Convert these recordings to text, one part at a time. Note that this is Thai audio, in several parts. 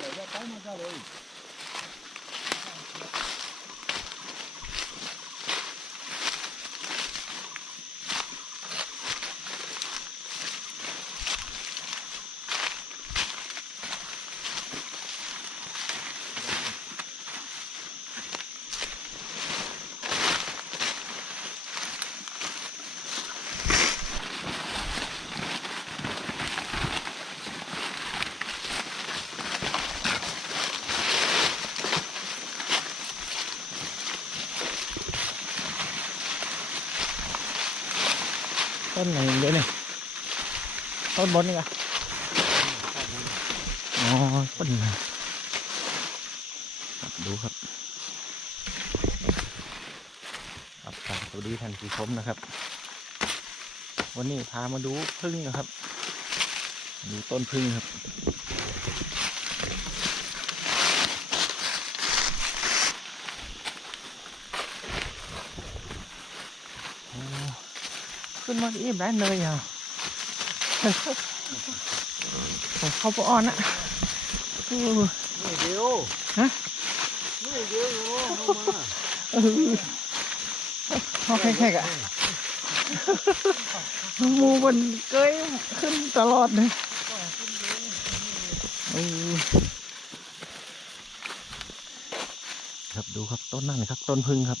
เลยจะไต้นไหนเดี๋ยวนี่ต้นบนนี่กะอ๋อต้นครับดูครับครับครับสวัสดีท่านผู้ชมนะครับ วันนี้พามาดูพึ่งนะครับ ดูต้นพึ่งครับ ขึ้นมาอิ่มได้เลยอะผมเขาปอ่อนอะอู้นี่เดียวฮะนี่เดียวอยู่เข้ามาเออเขาแค่ๆอะมูมันเกยขึ้นตลอดเลยครับดูครับต้นนั่นครับ ต้นพึ่งครับ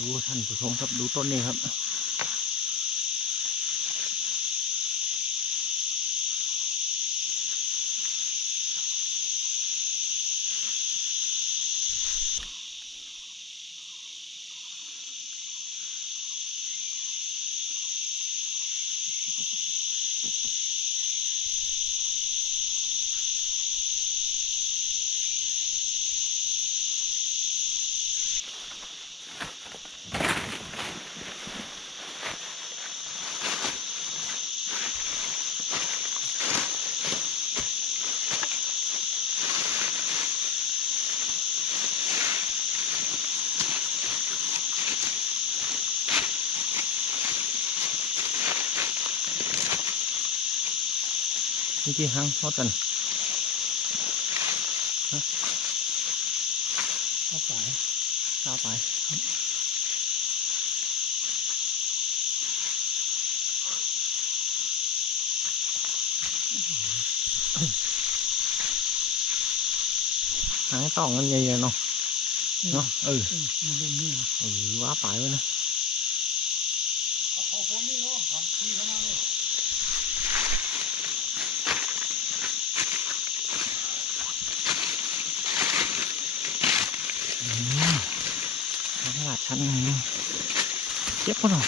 ดูท่านผู้ชมครับดูต้นนี้ครับ นี่ที่ห้างทอดกันฮะเข้าไปเข้าไปครับหางต่องกันใหญ่ๆเนาะเนาะเออเออว้าไปไว้นะ เอาพอผมนี่เนาะหันทีเข้ามาเลย อืม ตลาดชั้นไงเนาะเจ็บปะเนาะ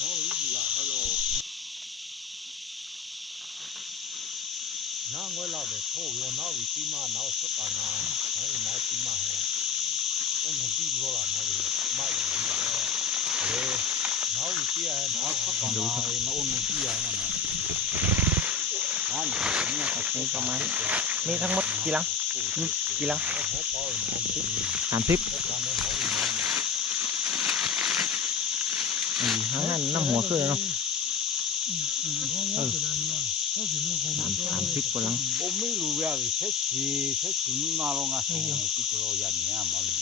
น้องลิซ่าฮัลโหล น้องเวลาเด็กพ่อโยนน้องวิธีมาน้องสักการงานน้องน้องที่มาให้โอ้ยพี่รู้ละน้องไม่ได้ยินแล้วเอ้น้องวิธีให้น้อง สักการงานน้องวิธีให้นะนั่นเนี่ยมีประมาณมีทั้งหมดกี่ลังอืมกี่ลังหัวปอยน้องที่สามสิบหัวปอยน้องที่น้องอืมห้างนั้นน้ำหัวขึ้นเลยเนาะเออสามสามสิบกว่าลังผมไม่รู้ว่าเช็ดสีเช็ดสีมาลงอะที่จะรอยันเนี่ยมาเลย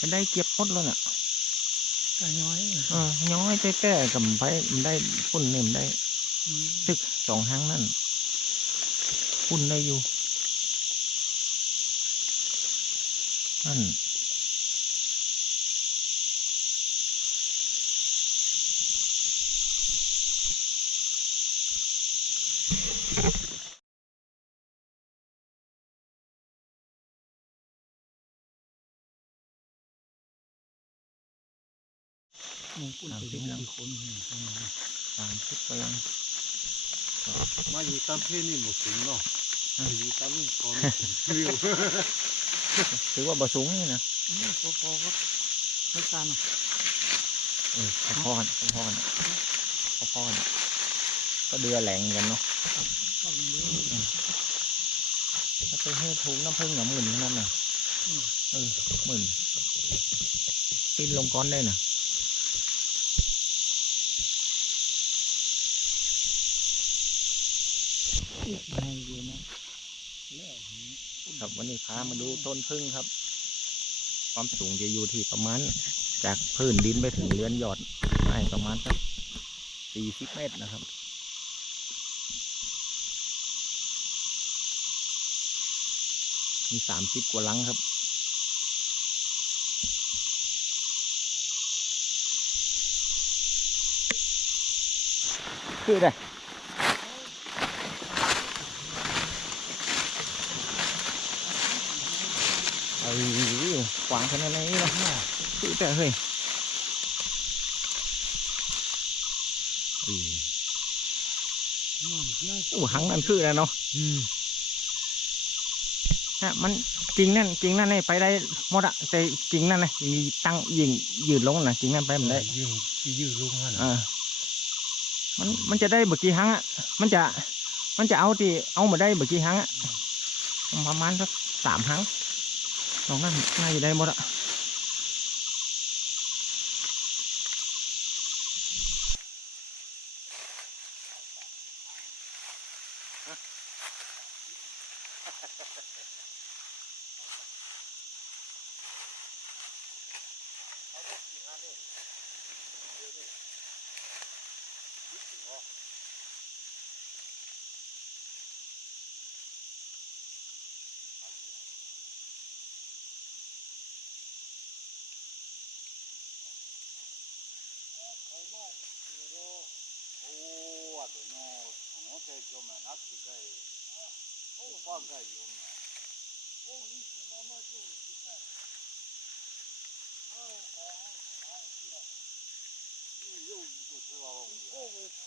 มันได้เก็บหมดแล้วน่ะก็ย้อยเออย้อยแต่แต่กับไปมันได้ปุ่นเนี่ยมันได้อืมตึกสองห้างนั่นปุ่นได้อยู่นั่น มูกุ้นไปดูกี่คนเห็นประมาณสามสิบกำลังมาอยู่ตามเพนี่หมดสิงเนาะอืมมาอยู่ตามลุงพรสิงเรียวถือว่าบ่สูงนี่นะนี่พอพอๆก็ไม่การหรอกเออพอๆกันพอๆกันน่ะพอๆกันน่ะก็เดือแหลงกันเนาะก็มีเยอะ ถ้าไปให้ทุงน้ำผึ้งหน่ะหมื่นเท่านั้นน่ะอืมเออหมื่นปิ้นลงก้อนได้น่ะอีกในอยู่นะแล้วนี้ครับวันนี้พามาดูต้นพึ่งครับ ความสูงจะอยู่ที่ประมาณ จากพื้นดินไปถึงเรือนยอดไม้ประมาณสักสี่สิบเมตรนะครับ มีสามสิบกว่าหลังครับ คือได้เอ้ยขวางขนาดนี้ละคือแต่เฮ้ยเอ้ยมันเยอะโอ้หังนั่นคือแล้วเนาะ อืมฮะมันกิ่งนั่นกิ่งนั่นนี่ไปได้หมดอะแต่กิ่งนั่นนะมีตั้งยิงยืดลงนะกิ่งนั่นไปมันได้ยืงที่ยืดลุงหันอ่ามันมันจะได้เบอกี่หังอะมันจะมันจะเอาที่เอามาได้เบอกี่หังอะประมาณสักสามหังตรงนั้นน่าจะได้หมดอะ 때 교면 아키가이 오빠가 요면 오기 그마마 좀 있다 나오가 아 싫어 이거 이거 들어와 온 거야